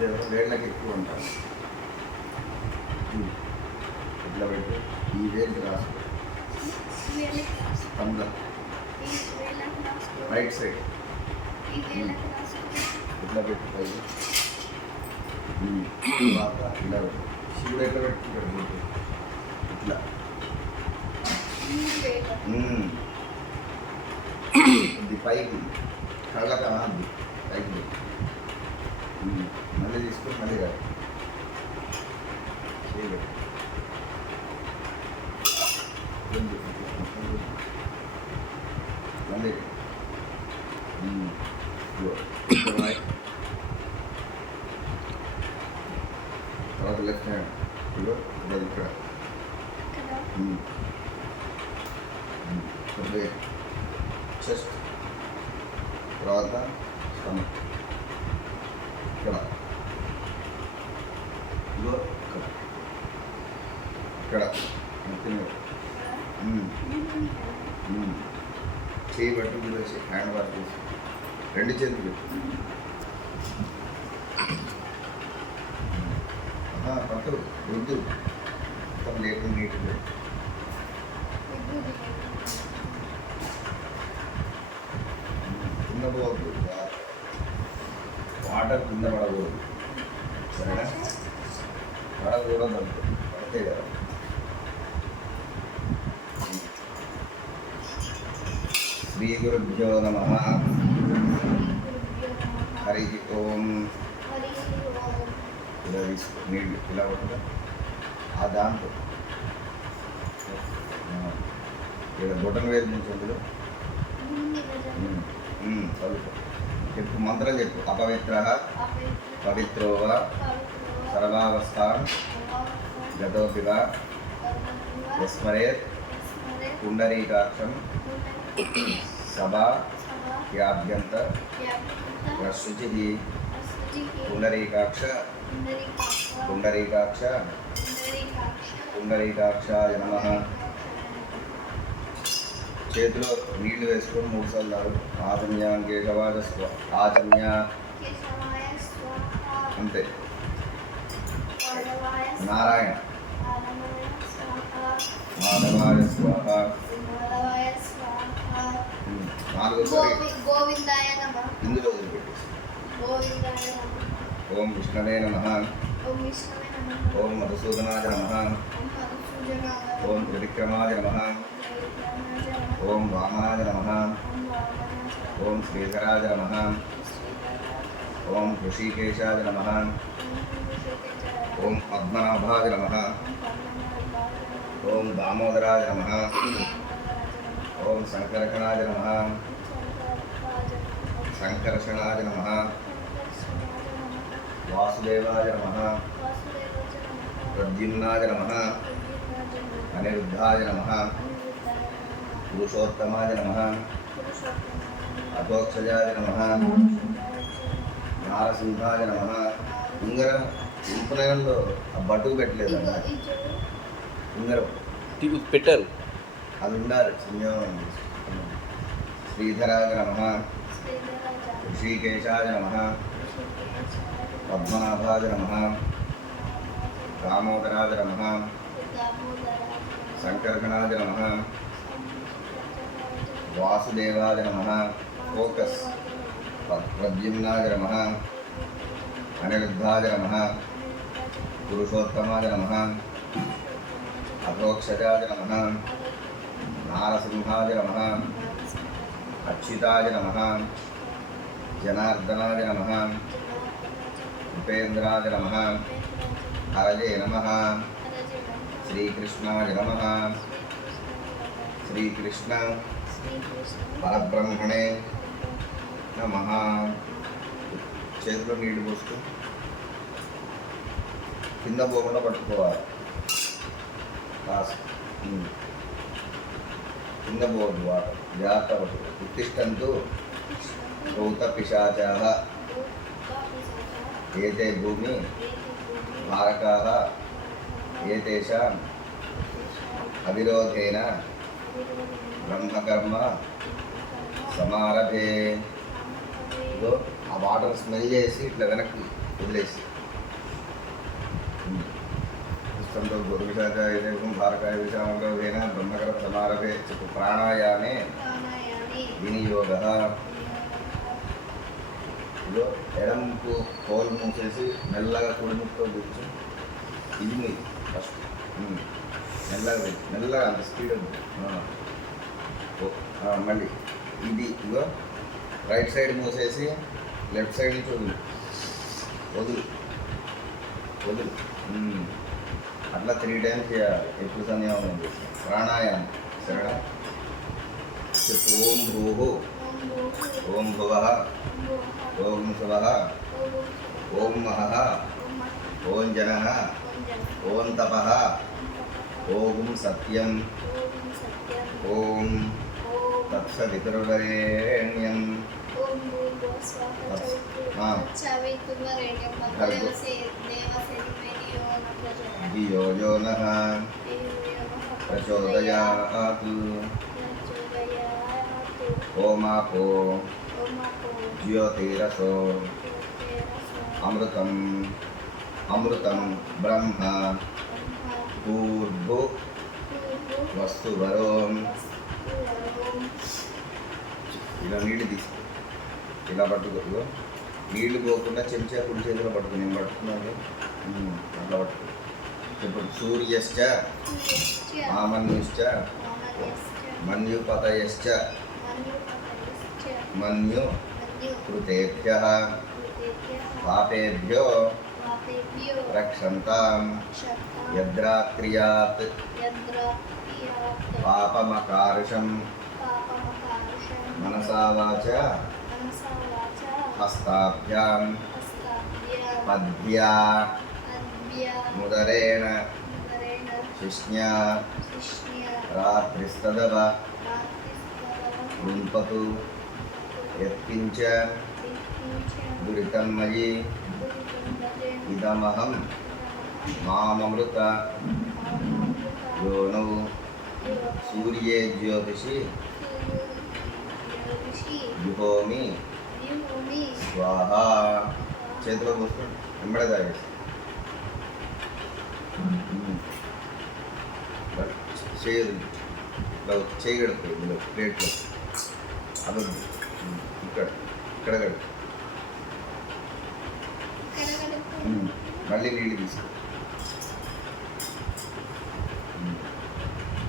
వేళ్ళకి ఎక్కువ ఉంటాను. ఇట్లా పెట్టి ఈ వేలికి రాసుకో. రైట్ సైడ్ ఇట్లా పెట్టి పైకి ఇలా పెట్టు. శివుడు ఎట్లా పెట్టుకుంటాడు ఇట్లా. ఇది పైకి కళ్ళక అది పైకి మళ్ళీ తీసుకొని మళ్ళీ రాదు మళ్ళీ తర్వాత లెఫ్ట్ హ్యాండ్ ఇదిగో ఇక్కడ చెస్ట్ తర్వాత స్టమక్ ఇక్కడ ఇదిగో ఇక్కడ చేయి పట్టు వేసి హ్యాండ్ వాష్ చేసి రెండు చేతులు పెట్టు. పట్టు వద్దు మొత్తం లేపు నీట్గా. కింద పోవద్దు, వాటర్ కింద పడకూడదు. సరేనా? పడకూడదు అంతే, పడితే కదా. శ్రీ గురుభ్యో నమః. హరి ఓం. ఇలా తీసుకో, నీళ్ళు ఇలా పట్టుగా ఆ దాంట్లో ఇక్కడ బొటన్ వేలు నుంచి అందులో చదువుకో. చెప్పు, మంత్రం చెప్పు. అపవిత్ర పవిత్రో వా సర్వావస్థాం గతోపి వా యస్మరేత్ పుండరీకాక్షం సభా యాభ్యంత ప్రశుచి పుండరీకాక్ష పుండరీకాక్ష పుండరీకాక్షాయ నమః. చేతిలో నీళ్లు వేసుకొని 3 సార్లు తాగు. ఆజన్యాం కేశవాయ స్వ ఆజన్య అంతే. నారాయణ మాధవాయ స్వాహ. 4సారి ఇందులో వదిలిపెట్టి. ఓం విష్ణవే నమః. ఓం మధుసూదనాయ నమః. ఓం త్రివిక్రమాయ నమః. ఓం వామనాయ నమః. ఓం శ్రీధరాయ నమః. ఓం ఋషికేశాయ నమః. ఓం పద్మనాభాయ నమః. ఓం దామోదరాయ నమః. ఓం సంకర్షణాయ నమః. సంకర్షణాయ నమః. వాసుదేవాయ నమః. ప్రద్యుమ్నాయ నమః. అనిరుద్ధాయ నమః. పురుషోత్తమాయ నమః. అతోక్షజాయ నమః. నారసింహాయ నమః. ఉంగరం ఇంపునయంలో ఆ బట్టుకు పెట్టలేదు అన్న. ఉంగరం పెట్టారు, అది ఉండాలి. చిన్న శ్రీధరాయ నమః. ఋషికేశాయ నమః. పద్మనాభాయ నమః. దామోదరాయ నమః. సంకర్షణాయ నమః. వాసుదేవాయ నమః. ఫోకస్. ప్రద్యుమ్నాయ నమః. అనిరుద్ధాయ నమః. పురుషోత్తమాయ నమః. అతోక్షజాయ నమః. నారసింహాయ నమః. అచ్యుతాయ నమః. జనార్దనాయ నమః. ఉపేంద్రాయ నమః. హరజే నమః. శ్రీకృష్ణాయ నమః. శ్రీకృష్ణ పరబ్రహ్మణే నమః. చేతిలో నీళ్లు పోస్తూ కింద పోకుండా పట్టుకోవాలి. కింద పోవద్దు, వాటర్ జాగ్రత్త పట్టుకో. ఉత్తిష్టంతు భూత పిశాచాః ఏతే భూమి భారకాః ఏతేషాం అవిరోధేన బ్రహ్మకర్మ సమారభే. ఆ వాటర్ స్మెల్ చేసి ఇట్లా వెనక్కి వదిలేసి పుస్తకంతో గురువిషాచార్యం భారకాయ విషామగ్రహేన బ్రహ్మకర సమారభే చెప్పు ప్రాణాయామే వినియోగ. ఇదో ఎడంకు హోల్ మూసేసి మెల్లగా కుడిముక్తో కూర్చు. ఇది మీ ఫస్ట్ మెల్లగా మెల్లగా అంత స్పీడ్ మళ్ళీ ఇది ఇదో రైట్ సైడ్ మూసేసి లెఫ్ట్ సైడ్ నుంచి వదులు వదులు వదులు. అట్లా 3 times చేయాలి. ఎప్పుడు సంధ్యావనం చేస్తాం. ప్రాణాయామం సరేనా? చెప్పు. ఓం భూహు ఓం భువః ఓం శువః ఓం మహః ఓం జనః ఓం తపః ఓం సత్యం ఓం తత్సవితుర్వరేణ్యం. ధియో యో నః ప్రచోదయాత్. ఓమాపో జ్యోతిరసో అమృతం అమృతం బ్రహ్మ భూర్భు వస్తువరోం. ఇలా నీళ్ళు తీసుకో. ఇలా పట్టుకో. నీళ్లు పోకుండా చెంచా కుడి చేతిలో పట్టుకో. నేను పట్టుకున్నాను. అట్లా పట్టుకో. ఇప్పుడు సూర్యశ్చ మామన్యుశ్చ మన్యుపతయశ్చ మన్యు కృతేభ్యః పాపేభ్యో రక్షంతాం యద్రాత్రియాత్ పాపమకారుషం మనసా వాచ హస్తాభ్యాం పద్భ్యా ముదరేణ శిష్ణ్యా రాత్రిస్తదవ కృంపతు యత్కించ దురితన్మయీ ఇదమహం మామమృత యోనౌ సూర్యే జ్యోతిషి జుహోమి స్వాహా. చేతిలో పోసుకొని వెంబడే తాగేసి చేయదు. ఇలా చేయగడుతుంది ఇందులో ప్లేట్లో. అది ఇక్కడ ఇక్కడ కడుపు. మళ్ళీ నీళ్ళు తీసుకో.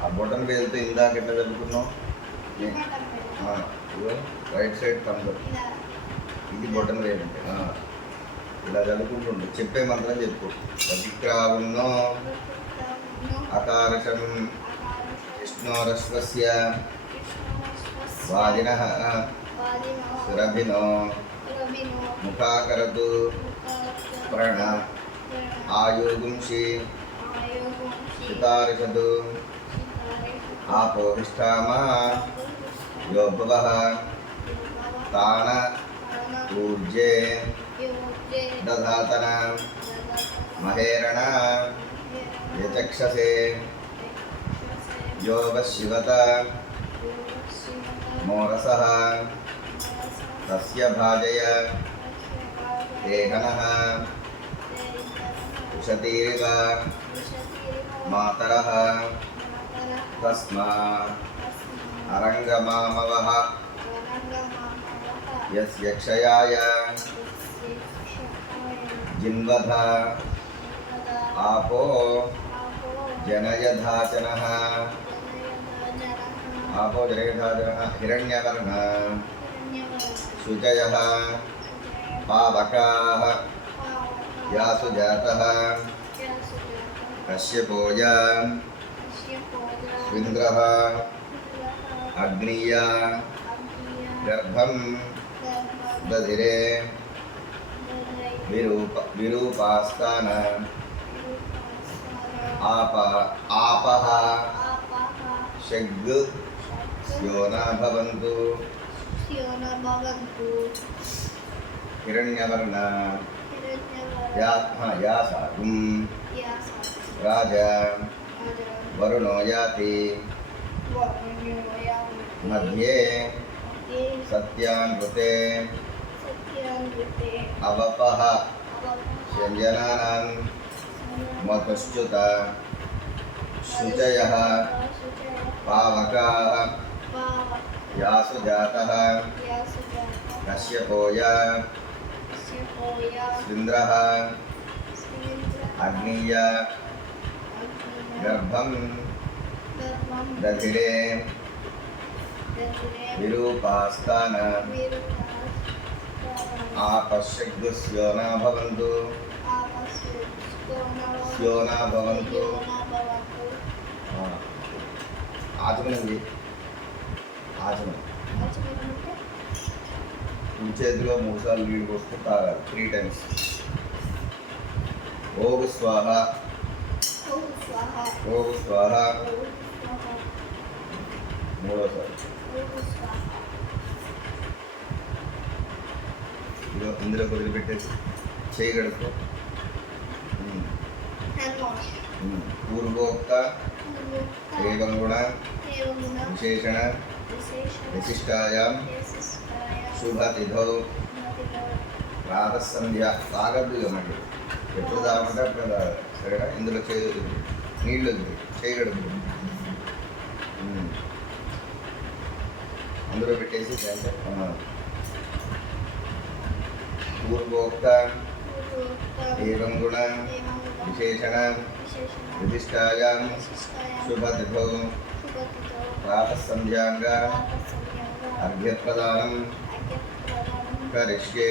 ఆ బొటన్ వేలుతో ఇందాక ఎట్లా చదువుకున్నావు? Right side thumb. ఇది బొటన్ వేలు అంటే ఇలా చదువుకుంటుండే. చెప్పే మంత్రం చెప్పు. విక్రావున్నో అకారషం విష్ణోరస్వస్య వాదినః సురభినో ముఖాకరతు ప్రణ్ ఆయుగుంషి సితారిషతు ఆపోహిష్టామా యోభవః తాన ఊర్జే దధాతన మహేరణ యచక్షసే యోగశివత మోరసః తస్య భాజయ దేహనః ఉషతీరివ మాతరః తస్మా అరంగమామవః యస్య క్షయాయ జిన్వధ ఆపో జనయధాచనః ఆపో జనయధాచనః హిరణ్యవర్ణ శుచయః పావకాః యాసు జాతః కశ్యపోయ స్వింద్రః అగ్నియ గర్భం దధిరే విరూపాస్తాన ఆపః షగ్ యోనా భవంతు హిరణ్యవర్ణ యాసాగుం రాజా వరుణో యాతి మధ్యే సత్యాన్వతే అవపః व्यञ्जनानां मतश्च्युत शुचयः पावकाः यासु जातः कश्यपोय स्विन्द्रः अग्नीय गर्भं दधिरे विरूपास्तान आपश्यग्दुस्यो न भवन्तु स्यो न भवन्तु ఆచమనం చేయి ఆచమనం కుడి చేతిలో 3 సార్లు నీళ్ళు పోస్తూ తాగాలి 3 టైమ్స్ ఓం స్వాహ ఓం స్వాహ మూడోసారి ఇదో ఇందులో వదిలిపెట్టేసి చేయగడుపు పూర్వోక్త ఏవం గుణ విశేషణ విశిష్టాయాం శుభతిథౌ ప్రాతఃసంధ్య తాగద్దు ఇక మళ్ళీ ఎప్పుడు తాగమంటే అప్పుడు తాగాలి సరేనా ఇందులో నీళ్ళు చేయగడుపు అందులో పెట్టేసి పూర్వోక్త ఏవం గుణ విశేషణ విశిష్టాయాం శుభతిథౌ ప్రాతఃసంధ్యాంగ అర్ఘ్యప్రదానం కరిష్యే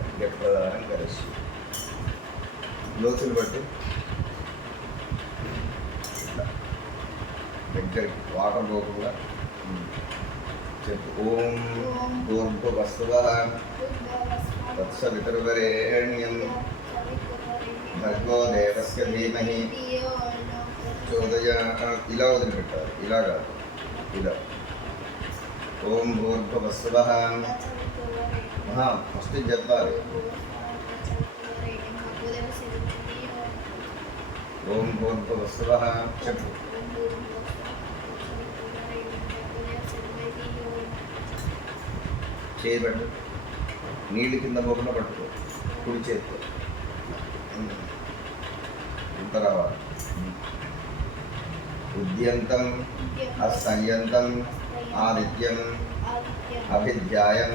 అర్ఘ్యప్రదానం కరిష్యే లోతులు పట్టు దగ్గరికి వాటర్ పోకుండా చెప్పు ఓం భూర్భువస్సువః తత్సవితుర్వరేణ్యం భర్గో దేవస్య ధీమహి చోదయాత్ ఇలా వదిలిపెట్టాలి ఇలా కాదు ఇలా ఓం భూర్భువస్సువః ఫస్ట్ చెప్పాలి ఓం భూర్భువస్సువః చెప్పు చేయబట్టు నీళ్ళు కింద పోకుండా పట్టుకో కుడి చేతితో ఇంత రావాలి ఉద్యంతం అస్తయంతం ఆదిత్యం అభిధ్యాయం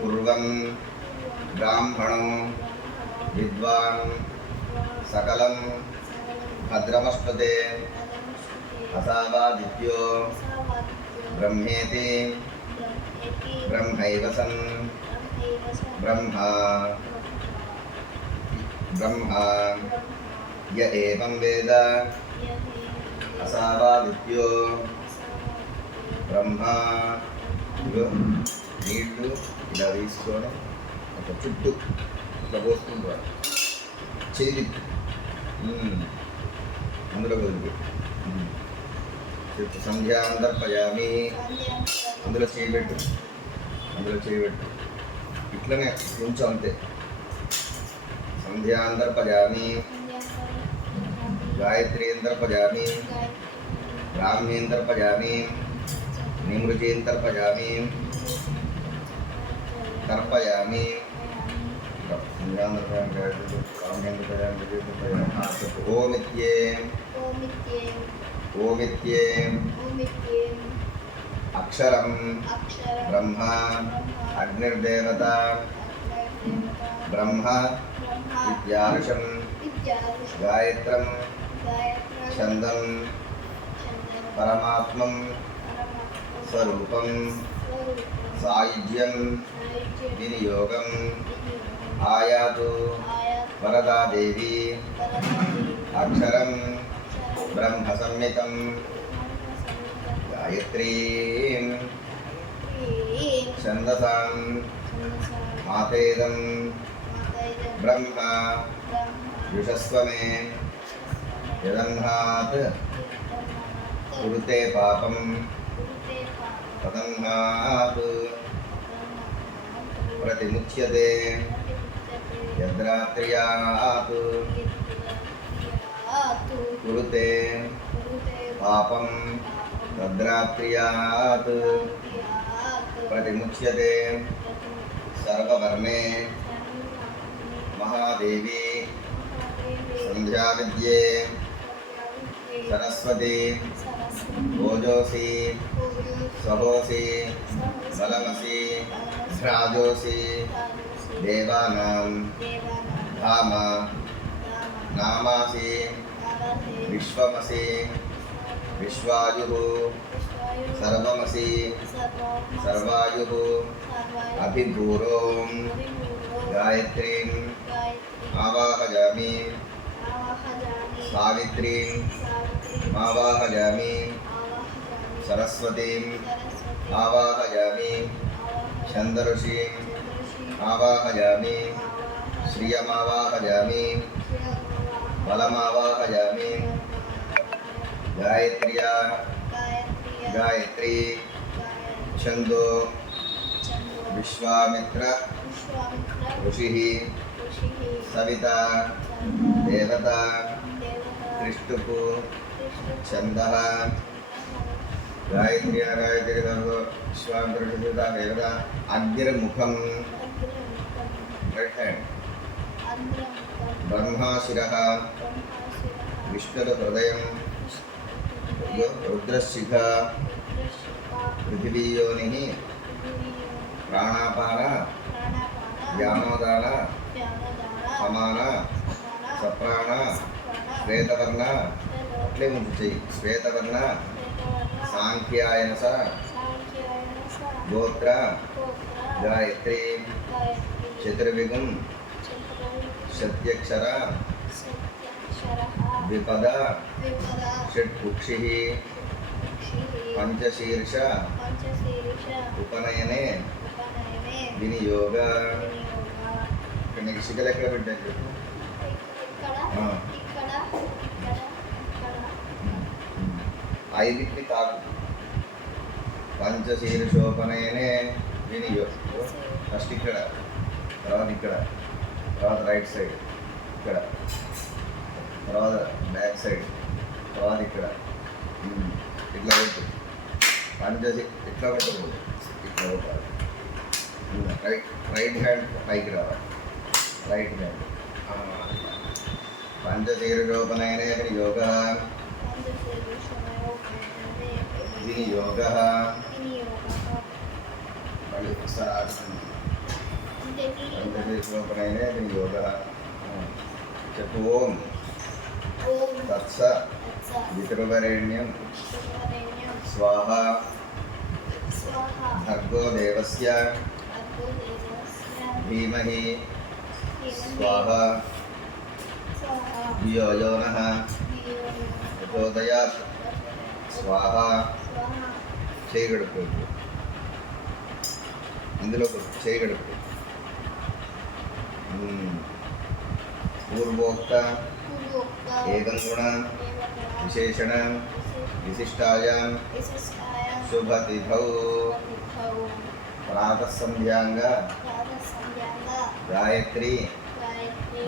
పూర్వం బ్రాహ్మణో విద్వాన్ సకలం భద్రమస్పతే అసావాదిత్యో బ్రహ్మేతి బ్రహ్మైవ సన్ బ్రహ్మా య ఏవం వేద అసావాదిత్యో బ్రహ్మ. నీళ్ళు ఇలా తీసుకొని ఒక చుట్టూ ఇట్లా పోసుకుంటారు చెయ్యి అందులో వదిలి చెప్పు సంధ్యాంతర్పయామి అందులో చేయబెట్టు ఇట్లనే కొంచెం అంతే సంధ్యాంతర్పయామి గాయత్రీంతర్పయామి బ్రాహ్మీంతర్పయామి నిమృజీంతర్పయామి తర్పయామి ఓమిత్యే అక్షరం బ్రహ్మ అగ్నిర్దేవత బ్రహ్మ విద్యార్షం గాయత్రం ఛందం పరమాత్మం స్వరూపం సాయుజ్యం వినియోగం ఆయాతు వరదాదేవి అక్షరం బ్రహ్మ సంహితం గాయత్రీం ఛందసాం మాతేదం బ్రహ్మ యుషస్వమే యదన్హాత్ కురుతే పాపం తదన్హాత్ ప్రతిముచ్యతే యద్రాత్ర్యాత్ కురుతే పాపం తద్రాత్ర్యాత్ ప్రతిముచ్యతే सर्ववर्णे महादेवी संध्या विद्ये सरस्वती ओजोसी सहोसी बलमसी स्राजोसी देवानां धाम नामासी विश्वमसी विश्वायुः सर्वमसी सर्वायुः अभिभूरों गायत्रीं आवाहयामि सावित्रीं आवाहयामि सरस्वतीं आवाहयामि छन्दऋषिं आवाहयामि श्रियमावाहयामि बलमावाहयामि गायत्र्या गायत्री छन्दो विश्वामित्र ऋषिः सविता देवता त्रिष्टुः छन्दः गायत्र्या गायत्री विश्वामित्र ऋषिः देवता अग्निर्मुखं राइट हैंड ब्रह्माशिरः विष्णुर्हृदयं रुद्रशिखा पृथिवीयोनिः प्राणापान व्यानोदान समान सप्राण श्वेतवर्ण अट्ले मुंचि श्वेतवर्ण सांख्यायनस गोत्र गायत्री चतुर्विगुं सत्यक्षर द्विपद षट्कुक्षिः पंचशीर्ष उपनयने विनियोग शिखल ఐదింటి తాకు పంచశీర్షోపనయనే వినియోగం ఫస్ట్ ఇక్కడ తర్వాత ఇక్కడ తర్వాత రైట్ సైడ్ ఇక్కడ తర్వాత బ్యాక్ సైడ్ తర్వాత ఇక్కడ ఇట్లా పెట్టు ఇట్లా పెట్టకూడదు ఇట్లా పెట్టాలి రైట్ హ్యాండ్ పైకి రావాలి రైట్ హ్యాండ్ పంచశీర్షోపనయనే వినియోగ వినియోగ మళ్ళీ ఒకసారి ఆడుతుంది పంచశీర్షోపనయనే వినియోగ చెప్పు ఓం తత్స పితృవరేణ్యం స్వాహా భర్గో దేవస్య ధీమహి స్వాహా ధియో యో నః ప్రచోదయాత్ స్వాహా చేయగడుపు ఇందులో చేయగడుపు పూర్వోక్త ఏకం గుణ విశేషణ విశిష్టాయాం శుభతిథౌ ప్రాతః సంధ్యాంగ గాయత్రి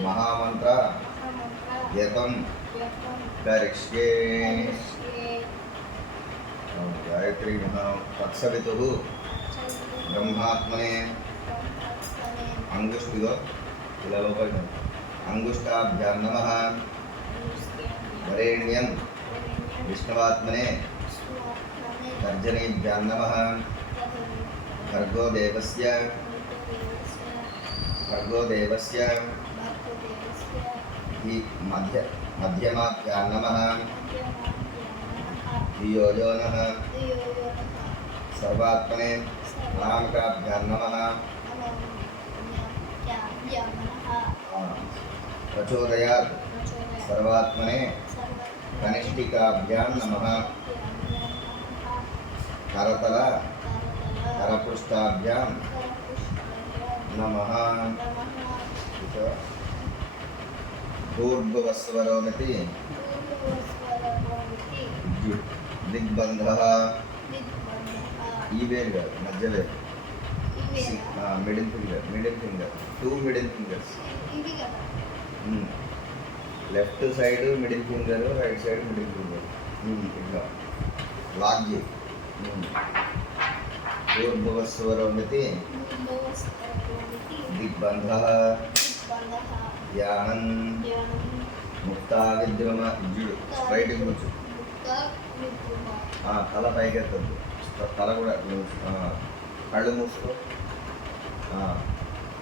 మహామంత్ర జపం కరిష్యే గాయత్రి తత్సవితుః బ్రహ్మాత్మనే అంగుష్టిలో ఇలా లోపలికి అంగుష్టాభ్యాం నమః వరేణ్యం విష్ణవాత్మనే తర్జనేభ్యాం నమః భర్గో దేవస్య మధ్యమాభ్యాం నమః ధియో యో నః సర్వాత్మనే అనామికాభ్యాం నమః ప్రచోదయాత్ సర్వాత్మనే కనిష్ఠికాభ్యాం నమః కరతల కరపృష్ఠాభ్యాం నమః భూర్భువస్వరోమితి దిగ్బంధః ఈ వేలు కాదు మధ్య వేలు middle finger two middle fingers left side middle finger right side middle finger ఇట్లా లాక్ చేయి భూర్భువస్వరోమితి దిగ్బంధ ధ్యానం ముక్తా విద్రుమ ఇజ్జుడు స్ట్రైట్ కూర్చు తల పైకెత్తద్దు తల కూడా కళ్ళు మూసుకో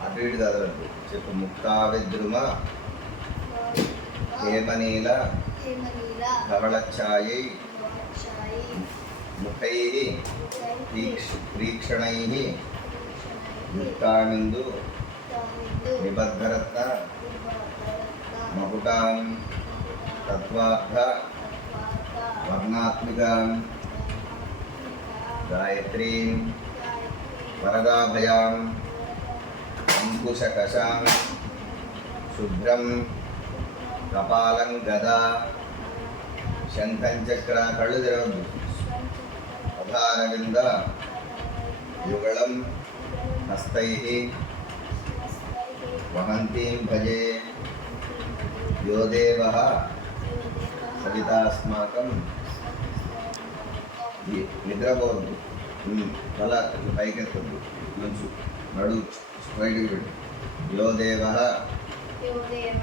అటు ఇటు కదలద్దు చెప్పు ముక్తా విద్రుమ హేమనీల ధవళఛాయై ముఖై తీక్షణై యుక్తామిందు నిబద్ధరత్న మకుటాం తత్వార్థ వర్ణాత్మికాం గాయత్రీం వరదాభయాం అంకుశకశాం శుభ్రం కపాలం గదా శంఖం చక్ర కళ్ళు తెరవద్దు అధారవింద యుగళం హస్తై వహంతీం భజే యో దేవః సవితాస్మాకం నిద్రపోవద్దు తల పైకెత్తద్దు నుంచు నడు స్ట్రైట్కి పెట్టు యో దేవః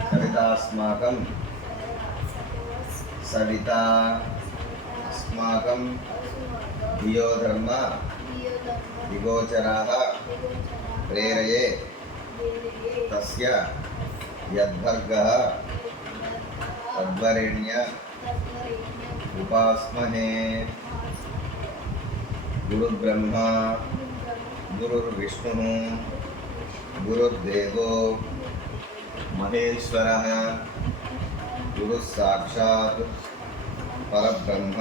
సవితాస్మాకం సవితా అస్మాకం ధియో ధర్మ విగోచరాః ప్రేరయే తస్య యద్భర్గః తద్వరేణ్య ఉపాస్మహే గురుబ్రహ్మ గురుర్విష్ణుః గురుర్దేవో మహేశ్వరः గురుః సాక్షాత్ పరబ్రహ్మ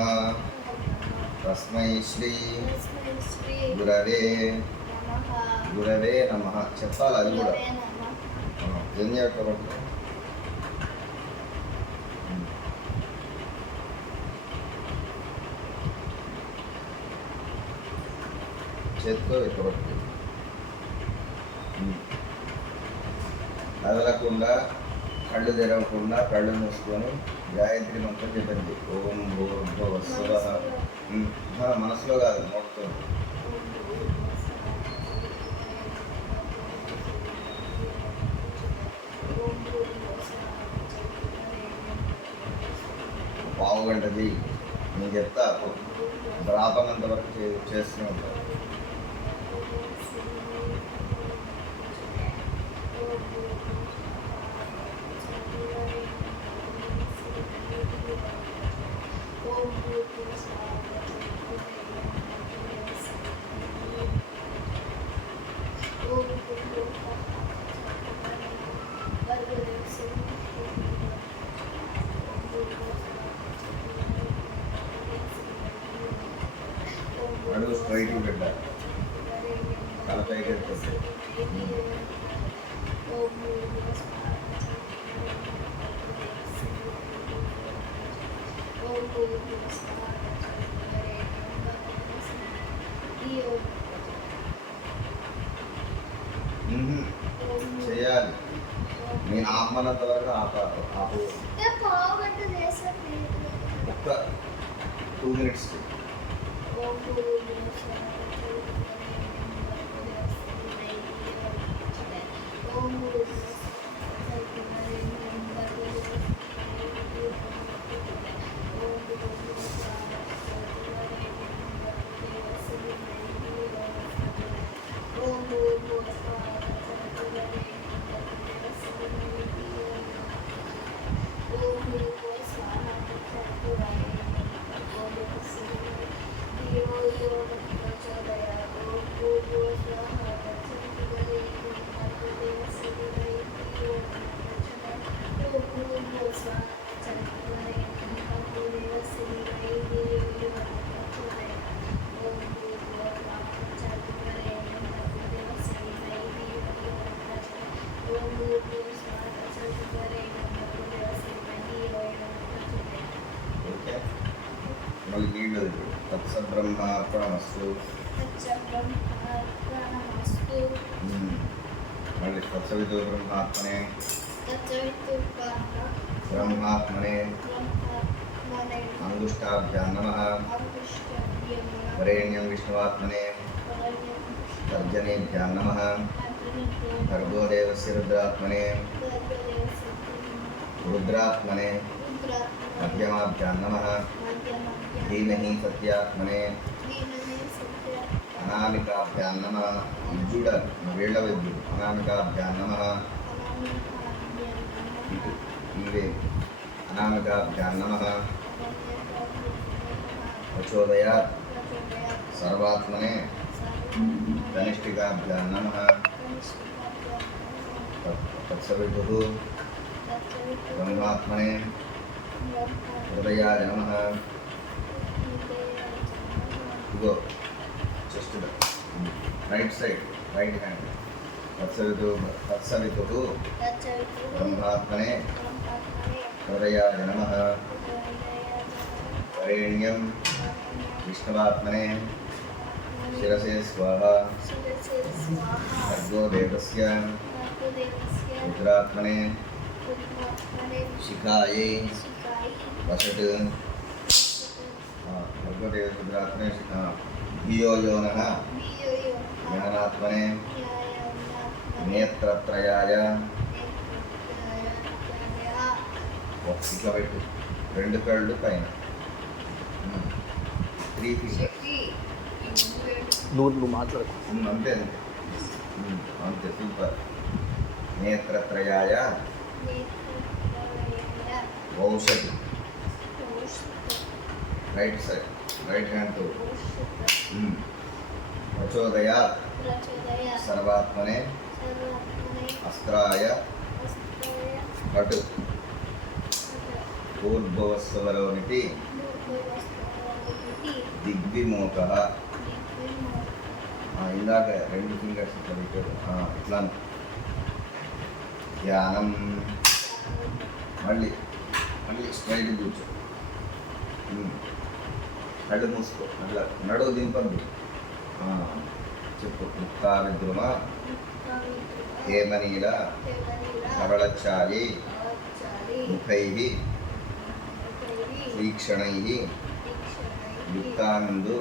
తస్మై శ్రీ గురవే నమః చెప్పాలి అది కూడా జన్యపట్టు చేత్తో ఇక్కడ కదలకుండా కళ్ళు తెరవకుండా కళ్ళు మూసుకొని గాయత్రి మంత్రం చెప్పండి ఓం భూర్భువస్సువః మనసులో కాదు నోటితో పావు గంటది నేను చెప్తా రాపనంత వరకు చేస్తూనే ఉంటాను నడువు స్ట్రైట్ పెట్టాలి తల పైకి ఎత్తుంది చేయాలి నేను ఆపమన్నంత వరకు ఆపు ఒక్క 2 minutes మళ్ళీ నీళ్ళు తత్సబ్రహ్మార్పణమస్తు మళ్ళీ తత్సవితో బ్రహ్మాత్మనే బ్రహ్మాత్మనే అంగుష్టాభ్యాం నమః వరేణ్యం విష్ణువాత్మనే తర్జనేభ్యాం నమః भर्गोदेवस्य रुद्रात्मने रुद्रात्मने मध्यमाभ्यां नमः धीमहि सत्यात्मने अनामिकाभ्यां नमः विद्युड वेळविद्यु अनामिकाभ्यां नमः इवे अनामिकाभ्यां नमः प्रचोदयात् सर्वात्मने कनिष्ठिकाभ्यां नमः तत्सवितुः ब्रह्मात्मने हृदयाय नमः इगो just the right side right hand तत्सवितुः ब्रह्मात्मने हृदयाय नमः वरेण्यं विष्णुवात्मने शिरसे स्वाहा भर्गोदेवस्य रुद्रात्मने शिखायै वषट् भर्गोदेवस्य रुद्रात्मने शिखा धियो यो नः ज्ञानात्मने नेत्रत्रयाय ఇక పెట్టు రెండు కళ్ళు పైన 3 ఫింగర్స్ నువ్వు మాట్లాడు అంతే అంతే అంతే సూపర్ నేత్రత్రయాయ ఔషధి రైట్ సైడ్ రైట్ హ్యాండ్తో ప్రచోదయ సర్వాత్మనే అస్త్రాయ కటు ఊర్ధ్వస్వరోనితి దిగ్విమోక ఇందాక రెండు ఫింగర్స్ ఇట్లా పెట్టారు ఇట్లా ధ్యానం మళ్ళీ మళ్ళీ స్ట్రైట్ కూర్చో కళ్ళు మూసుకో మళ్ళీ నడువు దింపద్దు చెప్పు ముక్తా విద్రుమ హేమనీల కవళచ్చాయి ముఖై తీక్షణై యుక్తానందు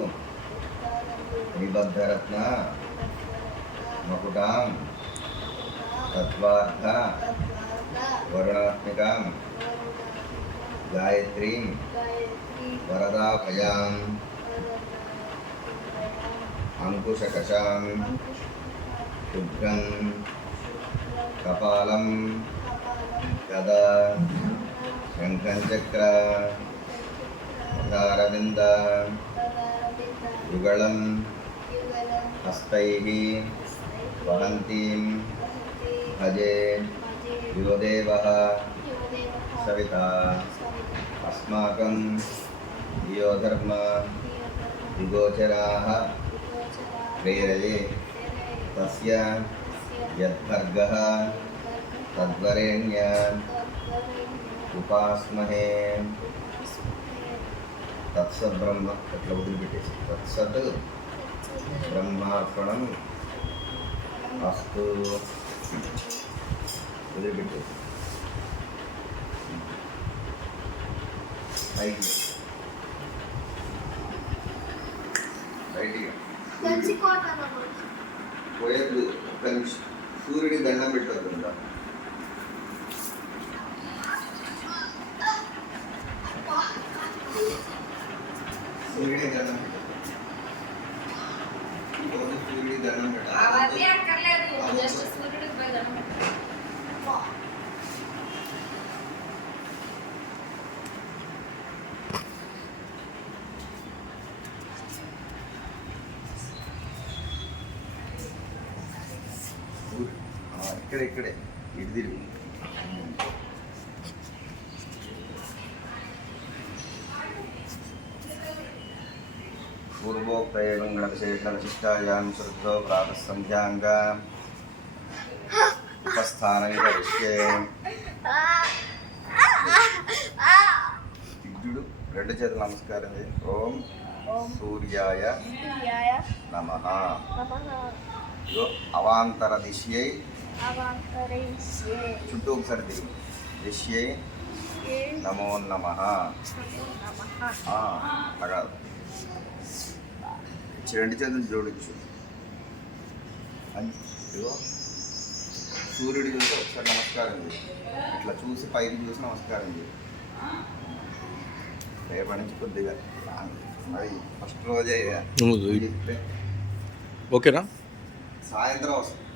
నిబద్ధరత్న మకుటాం తత్వార్థ వరుణాత్మికాం గాయత్రీం వరదాభయాం అంకుశకషాం శుభ్రం కపాలం గదా శంఖం చక్ర ముఖారవింద యుగళం హస్తైః వహంతీం భజే యోదేవః సవితా అస్మాకం యోధర్మ విగోచరాः ప్రేరయే తస్య యద్భర్గః తద్వరేణ్యం ఉపాస్మహే తత్సద్ బ్రహ్మ అట్లా వదిలిపెట్టేసి తత్సద్ బ్రహ్మార్పణం అస్తు వదిలిపెట్టేసి పోయేది ఒక్క నిమిషం సూర్యుడి దండం పెట్టొద్దు సూర్యుడి దండం సూర్యుడి దండం పెట్టాలి ఇక్కడే ఇటు తిరిగి పూర్వోక్తయేవం గణవిశేషణవిశిష్టాయాం శృద్ధో ప్రాతఃసంధ్యాంగా ఉపస్థానం కరిష్యే. విద్యుడు రెండు చేతులు నమస్కారం చేయి. ఓం సూర్యాయ నమః. ఇగో అవాంతర దిశ్యై చుట్టూ ఒకసారి తిరిగి దిశ్యై నమో నమః. అలా రెండు చేతులు జోడించు. ఇగో సూర్యుడు చూసి ఒకసారి నమస్కారం చేయి. ఇట్లా చూసి పైకి చూసి నమస్కారం చేయి. రేపటి నుంచి కొద్దిగా మరి ఫస్ట్ రోజే ఇక. ఓకేనా? సాయంత్రం వస్తుంది.